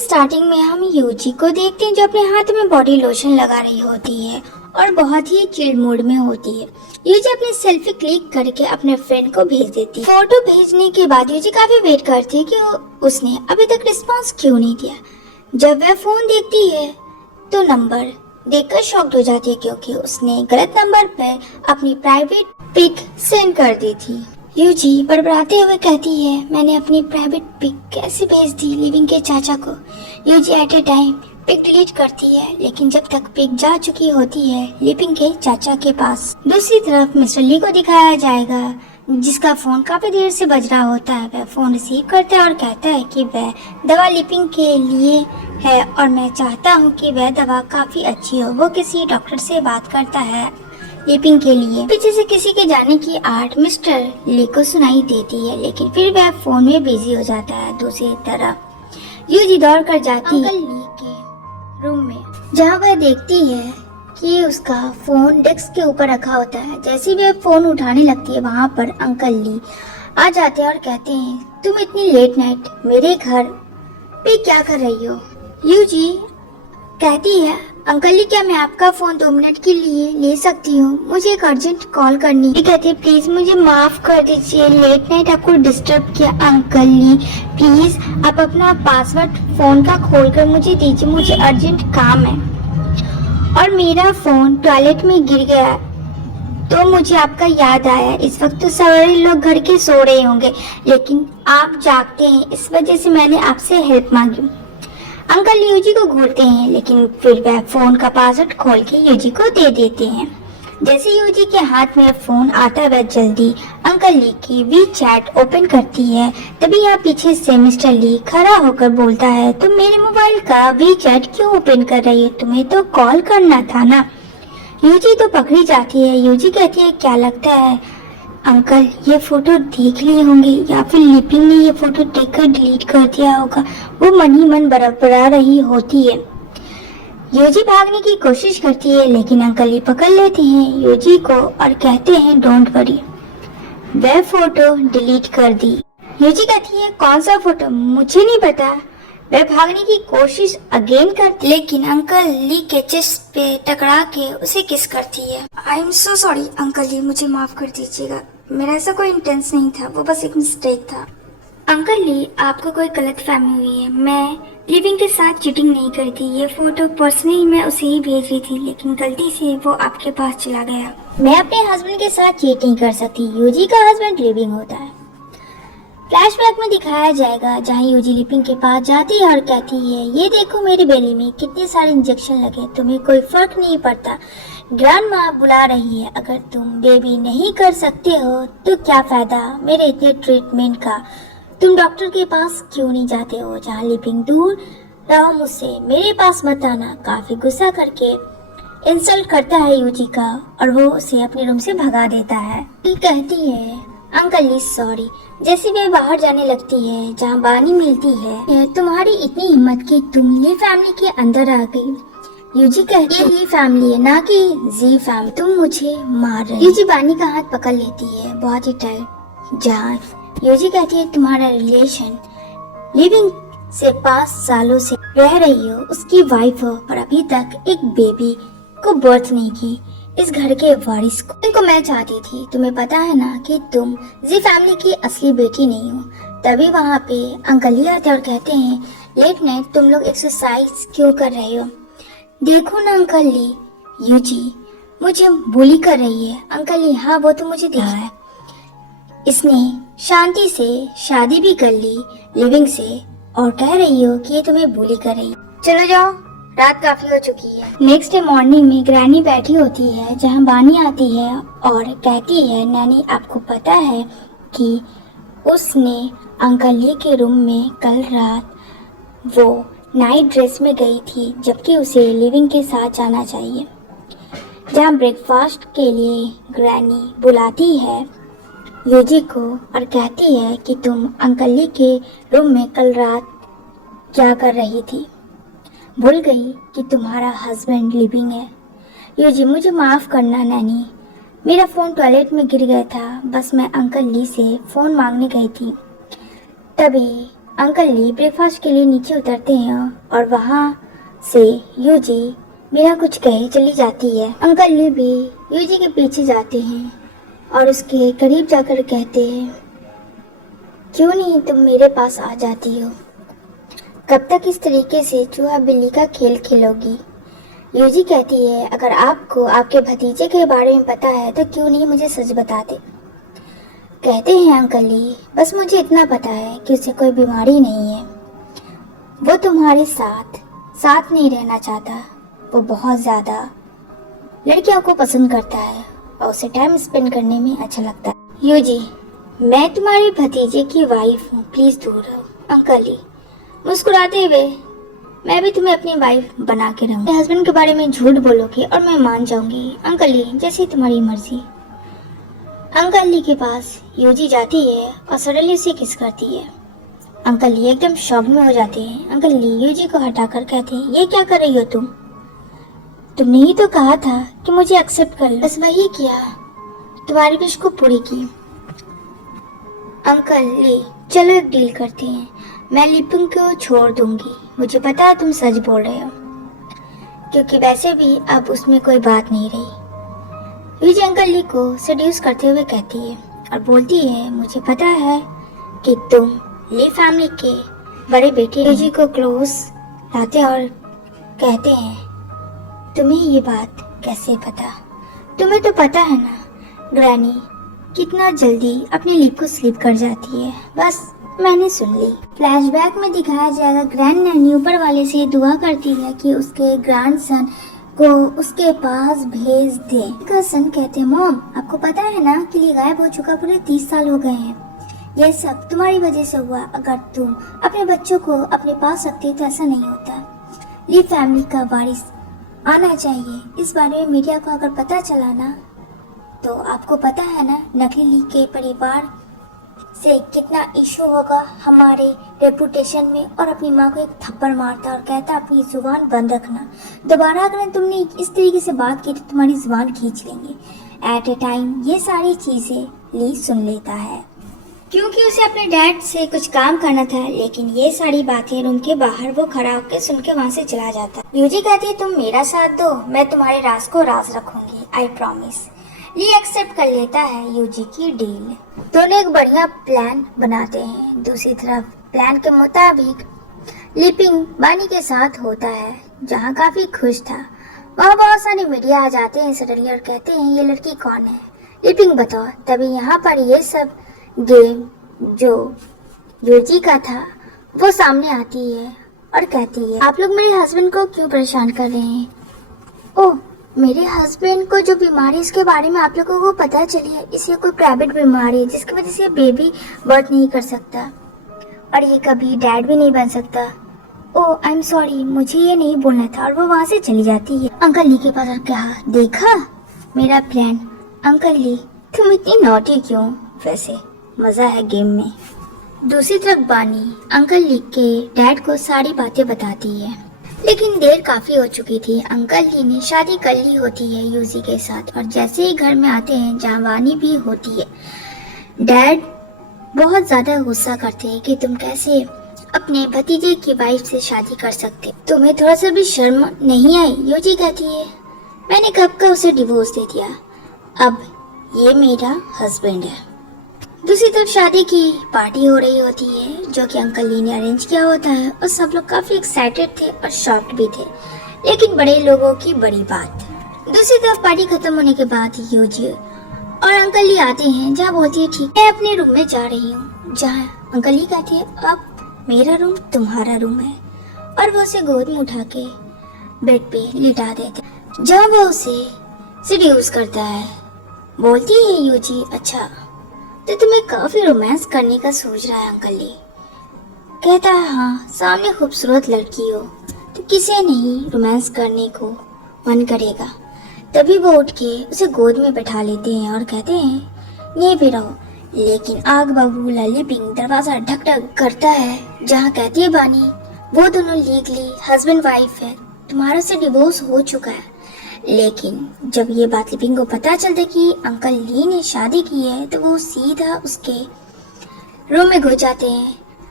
Starting में हम UG को देखते हैं जो अपने हाथ में बॉडी लोशन लगा रही होती है और बहुत ही चिल मूड में होती है। यूजी अपनी सेल्फी क्लिक करके अपने फ्रेंड को भेज देती है। फोटो भेजने के बाद यूजी काफी वेट करती है कि उसने अभी तक रिस्पांस क्यों नहीं दिया। जब वह फोन देखती है तो नंबर देखकर शॉक्ड हो जाती है क्योंकि उसने गलत नंबर पर अपनी प्राइवेट पिक सेंड कर दी थी। यूजी बड़बड़ाते हुए कहती है, मैंने अपनी प्राइवेट पिक कैसे भेज दी लिविंग के चाचा को। यूजी एट ए टाइम पिक डिलीट करती है, लेकिन जब तक पिक जा चुकी होती है लिविंग के चाचा के पास। दूसरी तरफ मिस्टर ली को दिखाया जाएगा जिसका फोन काफी देर से बज रहा होता है। वह फोन रिसीव करता है और कहता है कि वह दवा लिपिंग के लिए है और मैं चाहता हूँ कि वह दवा काफी अच्छी हो। वो किसी डॉक्टर से बात करता है लिपिंग के लिए। पीछे से किसी के जाने की आवाज़ मिस्टर ली को सुनाई देती है, लेकिन फिर वह फोन में बिजी हो जाता है। दूसरी तरफ यूजी दौड़ कर जाती है ली के रूम में, जहाँ वह देखती है कि उसका फोन डेस्क के ऊपर रखा होता है। जैसे ही वह फोन उठाने लगती है वहाँ पर अंकल ली आ जाते हैं और कहते हैं, तुम इतनी लेट नाइट मेरे घर पे क्या कर रही हो। यूजी कहती है, अंकल जी क्या मैं आपका फोन 2 मिनट के लिए ले सकती हूँ, मुझे एक अर्जेंट कॉल करनी है। कहती है, प्लीज मुझे माफ कर दीजिए, लेट नाइट आपको डिस्टर्ब किया। अंकल जी प्लीज आप अपना पासवर्ड फोन का खोल कर मुझे दीजिए, मुझे अर्जेंट काम है और मेरा फोन टॉयलेट में गिर गया तो मुझे आपका याद आया। इस वक्त तो सारे लोग घर के सो रहे होंगे लेकिन आप जागते हैं, इस वजह से मैंने आपसे हेल्प मांगी। अंकल यूजी को घूरते हैं, लेकिन फिर वह फोन का पासवर्ड खोल के यूजी को दे देते हैं। जैसे यूजी के हाथ में फोन आता है वह जल्दी अंकल ली की वी चैट ओपन करती है। तभी यहाँ पीछे से मिस्टर ली खड़ा होकर बोलता है, तुम मेरे मोबाइल का वी चैट क्यों ओपन कर रही है, तुम्हें तो कॉल करना था ना। यूजी तो पकड़ी जाती है। यूजी कहती है, क्या लगता है अंकल ये फोटो देख लिए होंगे या फिर लिपिंग ने ये फोटो देखकर डिलीट कर दिया होगा। वो मन ही मन बड़बड़ा रही होती है। यूजी भागने की कोशिश करती है लेकिन अंकल ही पकड़ लेते हैं यूजी को और कहते हैं, डोंट वरी, वह फोटो डिलीट कर दी। यूजी कहती है, कौन सा फोटो, मुझे नहीं पता। वह भागने की कोशिश अगेन करती लेकिन अंकल ली के चेस्ट पे टकरा के उसे किस करती है। I am so sorry uncle ली, मुझे माफ कर दीजिएगा, मेरा ऐसा कोई इंटेंस नहीं था, वो बस एक मिस्टेक था। अंकल ली आपको कोई गलत फहमी हुई है, मैं लिविंग के साथ चीटिंग नहीं करती। ये फोटो पर्सनली मैं उसे ही भेज रही थी लेकिन गलती से वो आपके पास चला गया। मैं अपने हस्बैंड के साथ चीट नहीं कर सकती। यूजी का हस्बैंड लिविंग होता है। फ्लैशबैक में दिखाया जाएगा जहाँ यूजी लिपिंग के पास जाती है और कहती है, ये देखो मेरी बेली में कितने सारे इंजेक्शन लगे, तुम्हें कोई फर्क नहीं पड़ता। ग्रैंडमा बुला रही है, अगर तुम बेबी नहीं कर सकते हो तो क्या फायदा मेरे इतने ट्रीटमेंट का। तुम डॉक्टर के पास क्यों नहीं जाते हो। जहाँ लिपिंग, दूर रहो मुझसे, मेरे पास मत आना। काफी गुस्सा करके इंसल्ट करता है यूजी का और वो उसे अपने रूम से भगा देता है। कहती है, अंकल ली सॉरी। जैसे वह बाहर जाने लगती है जहाँ बानी मिलती है, तुम्हारी इतनी हिम्मत कि तुम ली फैमिली के अंदर आ गई। यूजी कहती है, ली फैमिली है ना कि जी फैमिली, तुम मुझे मार रहे। यूजी बानी का हाथ पकड़ लेती है बहुत ही टाइट। जहाँ यूजी कहती है, तुम्हारा रिलेशन लिविंग से 5 सालों से रह रही हो, उसकी वाइफ हो और अभी तक एक बेबी को बर्थ नहीं की, इस घर के वारिस को मैं चाहती थी। तुम्हें पता है ना कि तुम जी फैमिली की असली बेटी नहीं हो। तभी वहाँ पे अंकल ही आते और कहते हैं, लेट नाइट तुम लोग एक्सरसाइज क्यों कर रहे हो। देखो ना अंकल ली, यूजी मुझे बुली कर रही है। अंकल ली, हाँ वो तो मुझे दिखा है, इसने शांति से शादी भी कर ली लिविंग से और कह रही हो कि ये तुम्हें बुली कर रही। चलो जाओ, रात काफी हो चुकी है। नेक्स्ट डे मॉर्निंग में ग्रैनी बैठी होती है जहाँ बानी आती है और कहती है, नैनी आपको पता है कि उसने अंकल ली के रूम में कल रात वो नाइट ड्रेस में गई थी जबकि उसे लिविंग के साथ जाना चाहिए। जहाँ ब्रेकफास्ट के लिए ग्रैनी बुलाती है यूजी को और कहती है कि तुम अंकल ली के रूम में कल रात क्या कर रही थी, भूल गई कि तुम्हारा हस्बैंड लिविंग है। यूजी मुझे माफ़ करना नैनी, मेरा फ़ोन टॉयलेट में गिर गया था, बस मैं अंकल ली से फ़ोन मांगने गई थी। तभी अंकल ली ब्रेकफास्ट के लिए नीचे उतरते हैं और वहाँ से यूजी बिना कुछ कहे चली जाती है। अंकल ली भी यूजी के पीछे जाते हैं और उसके करीब जाकर कहते हैं, क्यों नहीं तुम मेरे पास आ जाती हो? कब तक इस तरीके से चूहा बिल्ली का खेल खेलोगी? यूजी कहती है, अगर आपको आपके भतीजे के बारे में पता है तो क्यों नहीं मुझे सच बताते? कहते हैं अंकल ली, बस मुझे इतना पता है कि उसे कोई बीमारी नहीं है। वो तुम्हारे साथ नहीं रहना चाहता। वो बहुत ज़्यादा लड़कियों को पसंद करता है और उसे टाइम स्पेंड करने में अच्छा लगता है। यूजी, मैं तुम्हारे भतीजे की वाइफ हूँ, प्लीज़ दूर रहो। अंकल ली मुस्कुराते हुए, मैं भी तुम्हें अपनी वाइफ बना के रहूँगी। हस्बैंड के बारे में झूठ बोलोगे और मैं मान जाऊंगी। अंकल ली, जैसी तुम्हारी मर्जी। अंकल ली के पास यूजी जाती है और सडनली उसे किस करती है। अंकल ली एकदम शॉक में हो जाते हैं। अंकल ली यूजी को हटाकर कहते हैं, ये क्या कर रही हो तुम? तुमने ही तो कहा था कि मुझे एक्सेप्ट कर लो। बस वही किया, तुम्हारी विश को पूरी की। अंकल ली, चलो एक डील करते हैं, मैं लिपिंग को छोड़ दूंगी। मुझे पता है तुम सच बोल रहे हो, क्योंकि वैसे भी अब उसमें कोई बात नहीं रही। यूजी अंकल ली को सेड्यूस करते हुए कहती है और बोलती है, मुझे पता है कि तुम ली फैमिली के बड़े बेटे। यूजी को क्लोज लाते हैं और कहते हैं, तुम्हें ये बात कैसे पता? तुम्हें तो पता है ना, ग्रैनी कितना जल्दी अपनी लीप को स्लीप कर जाती है। बस मैंने सुन ली। फ्लैशबैक में दिखाया जाएगा, ग्रैंड नैनी ऊपर वाले से दुआ करती है कि उसके ग्रैंडसन को उसके पास भेज दे। उसका सन कहते हैं, मॉम आपको पता है ना कि ये गायब हो चुका पूरे 30 साल हो गए हैं। यह सब तुम्हारी वजह से हुआ। अगर तुम अपने बच्चों को अपने पास रखते तो ऐसा नहीं होता। ली फैमिली का वारिस आना चाहिए। इस बारे में मीडिया को अगर पता चला ना, तो आपको पता है ना नकली ली के परिवार से कितना इशू होगा हमारे रेपुटेशन में। और अपनी माँ को एक थप्पड़ मारता और कहता, अपनी जुबान बंद रखना, दोबारा अगर तुमने इस तरीके से बात की तो तुम्हारी जुबान खींच लेंगे। एट ए टाइम ये सारी चीजें ली सुन लेता है, क्योंकि उसे अपने डैड से कुछ काम करना था। लेकिन ये सारी बातें रूम के बाहर वो खड़ा होकर सुन के वहाँ से चला जाता। यूजी कहती है, तुम मेरा साथ दो, मैं तुम्हारे राज को राज रखूंगी, आई प्रॉमिस। ली एक्सेप्ट कर लेता है यूजी की डील। दोनों एक बढ़िया प्लान बनाते हैं। दूसरी तरफ प्लान के मुताबिक लिपिंग बानी के साथ होता है, जहाँ काफी खुश था। वहाँ बहुत सारे मीडिया आ जाते हैं सडनली और कहते हैं, ये लड़की कौन है? लिपिंग बताओ। तभी यहाँ पर ये सब गेम जो यूजी का था वो सामने आती है और कहती है, आप लोग मेरे हस्बैंड को क्यों परेशान कर रहे हैं? ओह, मेरे हस्बैंड को जो बीमारी इसके बारे में आप लोगों को पता चली है, इसे कोई प्राइवेट बीमारी है जिसकी वजह से बेबी बर्थ नहीं कर सकता और ये कभी डैड भी नहीं बन सकता। ओह आई एम सॉरी, मुझे ये नहीं बोलना था। और वो वहाँ से चली जाती है। अंकल ली के पास और कहा, देखा मेरा प्लान? अंकल ली, तुम इतनी नॉटी क्यों? वैसे मजा है गेम में। दूसरी तरफ बानी अंकल ली के डैड को सारी बातें बताती है, लेकिन देर काफी हो चुकी थी। अंकल ली ने शादी कर ली होती है यूजी के साथ और जैसे ही घर में आते हैं जहाँ बानी भी होती है, डैड बहुत ज्यादा गुस्सा करते हैं कि तुम कैसे अपने भतीजे की वाइफ से शादी कर सकते, तुम्हें थोड़ा सा भी शर्म नहीं आई? यूजी कहती है, मैंने कब का उसे डिवोर्स दे दिया, अब ये मेरा हस्बैंड है। दूसरी तरफ शादी की पार्टी हो रही होती है, जो कि अंकल ली ने अरेंज किया होता है और सब लोग काफी एक्साइटेड थे और शॉक्ड भी थे, लेकिन बड़े लोगों की बड़ी बात। दूसरी तरफ पार्टी खत्म होने के बाद यूजी और अंकल ली आते हैं, जहाँ बोलती है, ठीक है अपने रूम में जा रही हूँ। जहाँ अंकल ली कहती है, अब मेरा रूम तुम्हारा रूम है, और वो उसे गोद में उठा के बेड पे लिटा देते, जहाँ वो उसे सेड्यूस करता है। बोलती है यूजी, अच्छा तो तुम्हें काफी रोमांस करने का सोच रहा है अंकल ली? कहता है, हाँ, सामने खूबसूरत लड़की हो तो किसे नहीं रोमांस करने को मन करेगा। तभी वो उठ के उसे गोद में बैठा लेते हैं और कहते हैं, यहीं पे रहो। लेकिन आग बबूला लिपिंग दरवाजा ढक ढक करता है, जहाँ कहती है, बानी वो दोनों लीगली हस्बैंड वाइफ है, तुम्हारा से डिवोर्स हो चुका है। लेकिन जब ये बात लिपिंग को पता चलता कि अंकल ली ने शादी की है, तो वो सीधा उसके रूम में घुस जाते हैं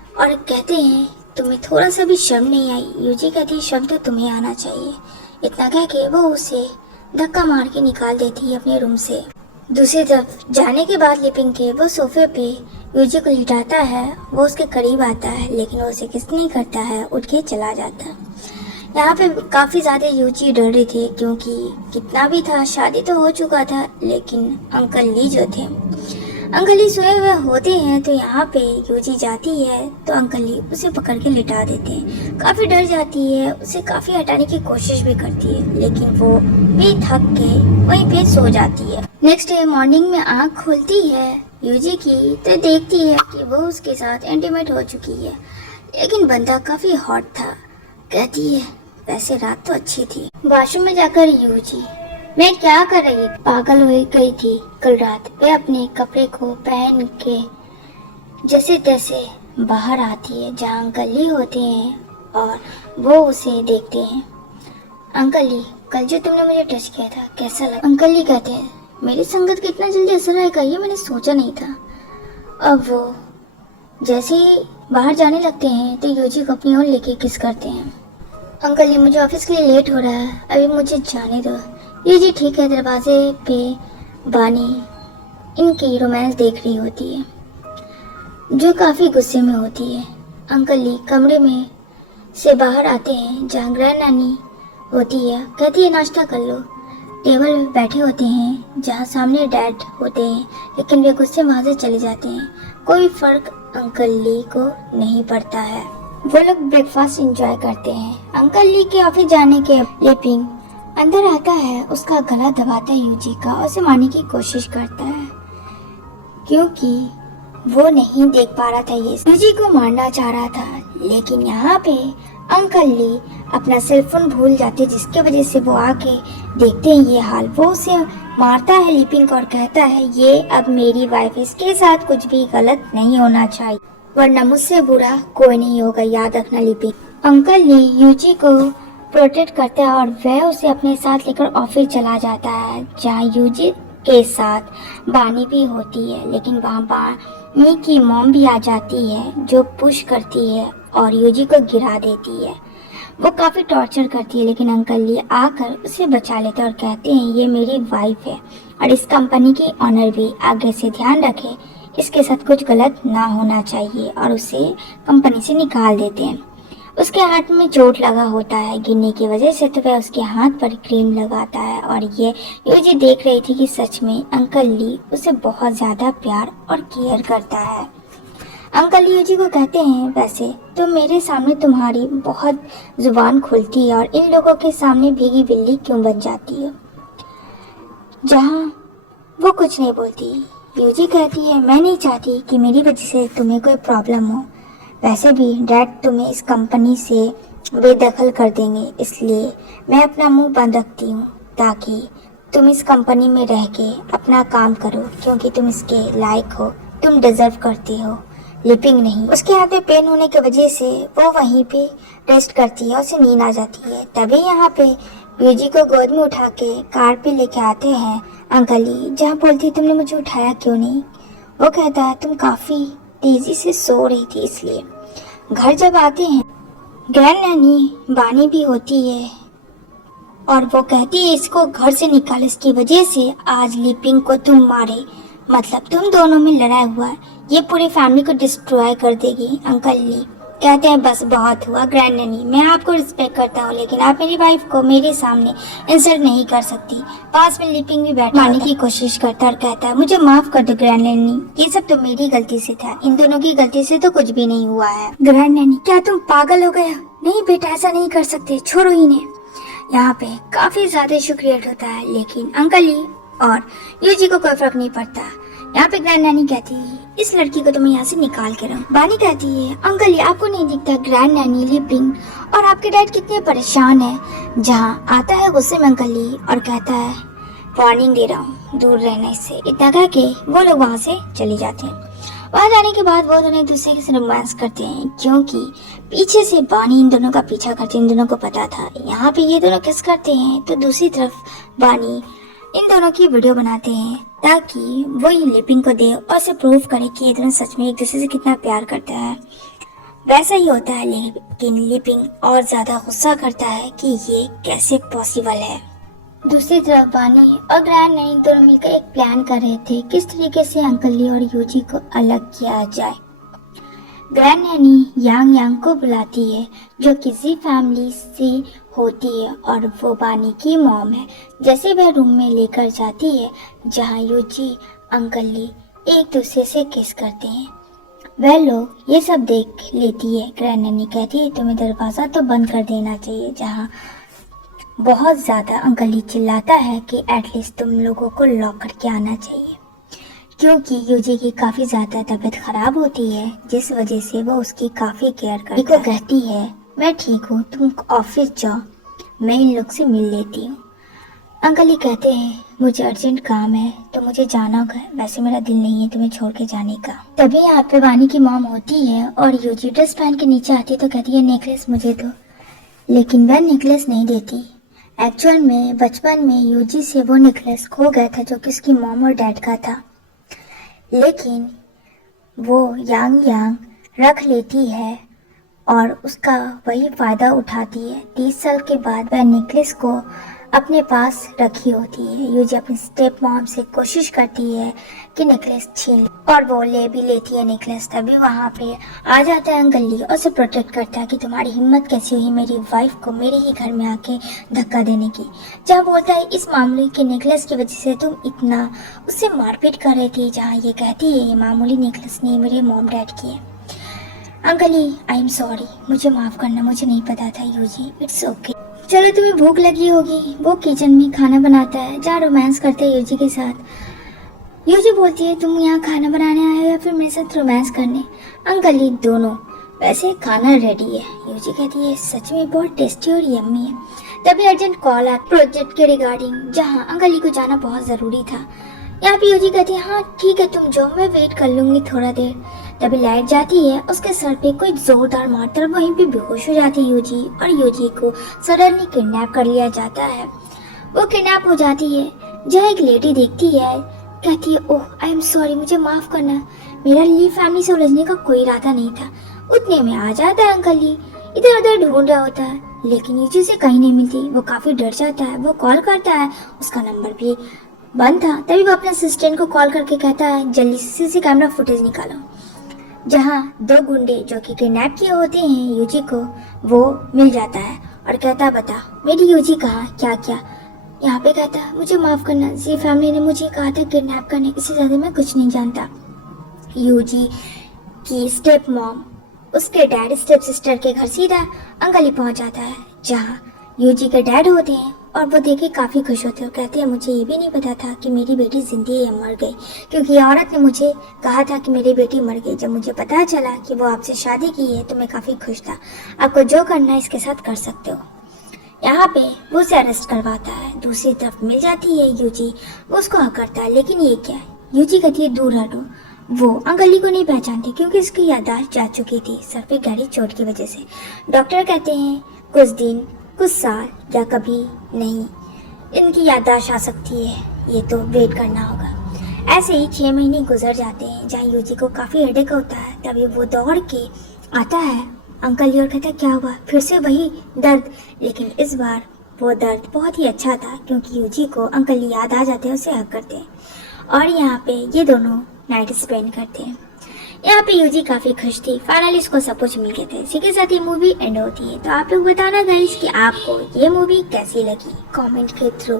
और कहते हैं तुम्हें थोड़ा सा भी शर्म नहीं आई। यूजी कहती है शर्म तो तुम्हें आना चाहिए। इतना कह के वो उसे धक्का मार के निकाल देती है अपने रूम से। दूसरी तरफ जाने के बाद लिपिंग के वो सोफे पे यूजी को लिटाता है। वो उसके करीब आता है लेकिन वो उसे किस नहीं करता है, उठ के चला जाता है। यहाँ पे काफ़ी ज़्यादा यूजी डर रही थी क्योंकि कितना भी था शादी तो हो चुका था, लेकिन अंकल ली जो थे, अंकल ली सोए हुए होते हैं। तो यहाँ पे यूजी जाती है तो अंकल ली उसे पकड़ के लिटा देते हैं। काफ़ी डर जाती है, उसे काफ़ी हटाने की कोशिश भी करती है लेकिन वो भी थक के वहीं पे सो जाती है। नेक्स्ट डे मॉर्निंग में आँख खोलती है यूजी की तो देखती है कि वो उसके साथ इंटीमेट हो चुकी है, लेकिन बंदा काफ़ी हॉट था। कहती है वैसे रात तो अच्छी थी। वॉशरूम में जाकर यूजी मैं क्या कर रही, पागल हो गई थी कल रात। वे अपने कपड़े को पहन के जैसे तैसे बाहर आती है जहाँ अंकल ली होते हैं और वो उसे देखते हैं। अंकल ली कल जो तुमने मुझे टच किया था कैसा लगा? अंकल ली कहते हैं मेरी संगत का इतना जल्दी असर आएगा ये मैंने सोचा नहीं था। अब वो जैसे ही बाहर जाने लगते हैं तो यूजी को अपनी ओर लेके किस करते हैं। अंकल ली मुझे ऑफिस के लिए लेट हो रहा है, अभी मुझे जाने दो। यूजी ठीक है। दरवाजे पे बानी इनकी रोमांस देख रही होती है जो काफ़ी गुस्से में होती है। अंकल ली कमरे में से बाहर आते हैं जहाँ ग्रैंड नानी होती है। कहती है नाश्ता कर लो। टेबल पे बैठे होते हैं जहाँ सामने डैड होते हैं, लेकिन वे गुस्से में वहाँ से चले जाते हैं। कोई फर्क अंकल ली को नहीं पड़ता है। वो लोग ब्रेकफास्ट एंजॉय करते हैं। अंकल ली के ऑफिस जाने के लिपिंग अंदर आता है, उसका गला दबाता है यूजी का और उसे मारने की कोशिश करता है क्योंकि वो नहीं देख पा रहा था ये यूजी को मारना चाह रहा था। लेकिन यहाँ पे अंकल ली अपना सेलफोन भूल जाते जिसके वजह से वो आके देखते हैं ये हाल। वो उसे मारता है लिपिंग को और कहता है ये अब मेरी वाइफ, इसके साथ कुछ भी गलत नहीं होना चाहिए वरना मुझसे बुरा कोई नहीं होगा, याद रखना लिपिंग। अंकल ली यूजी को प्रोटेक्ट करता है और वह उसे अपने साथ लेकर ऑफिस चला जाता है जहाँ यूजी के साथ बानी भी होती है। लेकिन वहाँ बानी की मॉम भी आ जाती है जो पुश करती है और यूजी को गिरा देती है। वो काफ़ी टॉर्चर करती है लेकिन अंकल ली आकर उसे बचा लेते हैं और कहते हैं ये मेरी वाइफ है और इस कंपनी की ऑनर भी, आगे से ध्यान रखे इसके साथ कुछ गलत ना होना चाहिए, और उसे कंपनी से निकाल देते हैं। उसके हाथ में चोट लगा होता है गिरने की वजह से, तो वह उसके हाथ पर क्रीम लगाता है और ये यूजी देख रही थी कि सच में अंकल ली उसे बहुत ज़्यादा प्यार और केयर करता है। अंकल यूजी को कहते हैं वैसे तो मेरे सामने तुम्हारी बहुत जुबान खुलती है और इन लोगों के सामने भीगी बिल्ली क्यों बन जाती है जहाँ वो कुछ नहीं बोलती। यूजी कहती है मैं नहीं चाहती कि मेरी वजह से तुम्हें कोई प्रॉब्लम हो, वैसे भी डैड तुम्हें इस कंपनी से बेदखल कर देंगे, इसलिए मैं अपना मुंह बंद रखती हूँ ताकि तुम इस कंपनी में रह के अपना काम करो क्योंकि तुम इसके लायक हो, तुम डिजर्व करती हो, लिपिंग नहीं। उसके हाथ में पेन होने की वजह से वो वहीं पे रेस्ट करती है और उसे नींद आ जाती है। तभी यहाँ पे यूजी को गोद में उठा के कार पे लेके आते हैं अंकल ली, जहाँ बोलती तुमने मुझे उठाया क्यों नहीं। वो कहता है तुम काफ़ी तेजी से सो रही थी इसलिए। घर जब आते हैं ग्रैंड नैनी बानी भी होती है और वो कहती है इसको घर से निकाल, इसकी वजह से आज लिपिंग को तुम मारे, मतलब तुम दोनों में लड़ाई हुआ, ये पूरी फैमिली को डिस्ट्रॉय कर देगी। अंकल ली कहते हैं बस बहुत हुआ ग्रैंड नैनी, मैं आपको रिस्पेक्ट करता हूँ लेकिन आप मेरी वाइफ को मेरे सामने इंसल्ट नहीं कर सकती। पास में लिपिंग भी बैठ मारने की कोशिश करता और कहता है मुझे माफ कर दो ग्रैंड नैनी, ये सब तो मेरी गलती से था, इन दोनों की गलती से तो कुछ भी नहीं हुआ है। ग्रैंड नैनी क्या तुम पागल हो गए? नहीं बेटा ऐसा नहीं कर सकते, छोड़ो इन्हें। यहाँ पे काफी ज्यादा इशू क्रिएट होता है लेकिन अंकल ली और यूजी को कोई फर्क नहीं पड़ता। यहाँ पे ग्रैंड नैनी कहती है इस लड़की को तुम्हें यहाँ से निकाल के रहो। बानी कहती है अंकल ये आपको नहीं दिखता ग्रैंड नैनी, लिपिंग और आपके डैड कितने परेशान है। जहाँ आता है गुस्से में अंकल ली और कहता है वार्निंग दे रहा हूँ दूर रहने से। इतना कह के वो लोग वहाँ से चले जाते हैं। वहाँ जाने के बाद वो दोनों एक दूसरे के साथ रोमांस करते हैं क्योंकि पीछे से बानी इन दोनों का पीछा करती है, इन दोनों को पता था। यहाँ पे ये दोनों किस करते हैं तो दूसरी तरफ बानी इन दोनों की वीडियो बनाते हैं ताकि वो ये लिपिंग को दे और उसे प्रूव करे कि ये दोनों सच में एक दूसरे से कितना प्यार करते हैं। वैसा ही होता है, लेकिन लिपिंग और ज्यादा गुस्सा करता है कि ये कैसे पॉसिबल है। दूसरी तरफ बानी और ग्रैंड नैनी दोनों मिलकर एक प्लान कर रहे थे किस तरीके से अंकल ली और यूजी को अलग किया जाए। ग्रैंड नैनी यांग यांग को बुलाती है जो किसी फैमिली से होती है और वो बानी की मॉम है। जैसे वह रूम में लेकर जाती है जहाँ यूजी अंकल ली एक दूसरे से किस करते हैं, वह लोग ये सब देख लेती है। ग्रैंड नैनी कहती है तुम्हें दरवाज़ा तो बंद कर देना चाहिए, जहाँ बहुत ज़्यादा अंकल ली चिल्लाता है कि एटलीस्ट तुम लोगों को लॉक करके आना चाहिए, क्योंकि यूजी की काफ़ी ज़्यादा तबीयत ख़राब होती है जिस वजह से वो उसकी काफ़ी केयर करता है। कहती है मैं ठीक हूँ, तुम ऑफिस जाओ, मैं इन लोग से मिल लेती हूँ। अंकल ही कहते हैं मुझे अर्जेंट काम है तो मुझे जाना होगा, वैसे मेरा दिल नहीं है तुम्हें छोड़ के जाने का। तभी यहाँ पे वानी की मॉम होती है और यूजी ड्रेस पहन के नीचे आती है तो कहती है नेकलेस मुझे दो, लेकिन वह नेकलेस नहीं देती। एक्चुअल में बचपन में यूजी से वो नेकलेस खो गया था जो कि उसकी मॉम और डैड का था, लेकिन वो यांग यांग रख लेती है और उसका वही फ़ायदा उठाती है। 30 साल के बाद वह नेकलेस को अपने पास रखी होती है। यूजी अपनी स्टेप मॉम से कोशिश करती है कि नेकलेस छीन और वो ले भी लेती है नेकलेस। तभी वहाँ पे आ जाता है अंकल ली और उसे प्रोटेक्ट करता है कि तुम्हारी हिम्मत कैसी हुई मेरी वाइफ को मेरे ही घर में आके धक्का देने की। जहाँ बोलता है इस मामले के नेकलेस की वजह से तुम इतना उससे मारपीट कर रहे थे, जहाँ ये कहती है ये मामूली नेकलेस नहीं मेरे मॉम डैड की है। Uncle he I am sorry, मुझे माफ़ करना, मुझे नहीं पता था यूजी, इट्स ओके। चलो तुम्हें भूख लगी होगी। वो किचन में खाना बनाता है जहाँ रोमांस करते हैं यूजी के साथ। यूजी बोलती है तुम यहाँ खाना बनाने आए हो या फिर मेरे साथ रोमांस करने। अंकल ही दोनों, वैसे खाना रेडी है। यूजी कहती है सच में बहुत टेस्टी और यम्मी है। तभी अर्जेंट कॉल आता प्रोजेक्ट के रिगार्डिंग, जहाँ अंकल ही को जाना बहुत ज़रूरी था। यहाँ पे यूजी कहती है हाँ ठीक है तुम जाओ, मैं वेट कर लूँगी थोड़ा देर। तभी लाइट जाती है, उसके सर पे कोई जोरदार मारता है, वहीं पे बेहोश हो जाती है यूजी और यूजी को सडनली किडनैप कर लिया जाता है। वो किडनैप हो जाती है जहाँ एक लेडी देखती है, कहती है ओह आई एम सॉरी, मुझे माफ़ करना, मेरा ली फैमिली से उलझने का कोई इरादा नहीं था। उतने में आ जाता है अंकल ली, इधर उधर ढूंढ रहा होता है लेकिन यूजी से कहीं नहीं मिलती। वो काफ़ी डर जाता है, वो कॉल करता है, उसका नंबर भी बंद था। तभी वो अपने असिस्टेंट को कॉल करके कहता है जल्दी से सीसी कैमरा फुटेज निकालो, जहाँ 2 गुंडे जो कि किडनैप किए होते हैं यूजी को, वो मिल जाता है और कहता है बता मेरी यूजी कहाँ, क्या क्या। यहाँ पे कहता है मुझे माफ़ करना, जी फैमिली ने मुझे कहा था किडनैप करने, इससे ज़्यादा मैं कुछ नहीं जानता। यूजी की स्टेप मॉम उसके डैड स्टेप सिस्टर के घर सीधा अंकल ही पहुँच जाता है जहाँ यूजी के डैड होते हैं और वो देख के काफ़ी खुश होते हैं। कहते हैं मुझे ये भी नहीं पता था कि मेरी बेटी जिंदी है या मर गई, क्योंकि ये औरत ने मुझे कहा था कि मेरी बेटी मर गई। जब मुझे पता चला कि वो आपसे शादी की है तो मैं काफ़ी खुश था। आपको जो करना है इसके साथ कर सकते हो। यहाँ पे वो उसे अरेस्ट करवाता है। दूसरी तरफ मिल जाती है यूजी, वो उसको हक करता है लेकिन ये क्या है। यूजी कहती है दूर हटो। वो अंकली को नहीं पहचानती क्योंकि इसकी याददाश्त जा चुकी थी सर पे गहरी चोट की वजह से। डॉक्टर कहते हैं कुछ दिन कुछ साल या कभी नहीं इनकी याददाश्त आ सकती है, ये तो वेट करना होगा। ऐसे ही 6 महीने गुजर जाते हैं जहाँ यूजी को काफ़ी हेडेक होता है। तभी वो दौड़ के आता है अंकल जी और कहता है क्या हुआ, फिर से वही दर्द। लेकिन इस बार वो दर्द बहुत ही अच्छा था क्योंकि यूजी को अंकल जी याद आ जाते हैं, उसे हक करते हैं और यहाँ पे ये दोनों नाइट स्पेंड करते हैं। यहाँ पे यूजी काफ़ी खुश थी, फाइनली इसको सब कुछ मिल गया था। इसी के साथ ये मूवी एंड होती है। तो आप लोग बताना गाइस कि आपको ये मूवी कैसी लगी कमेंट के थ्रू।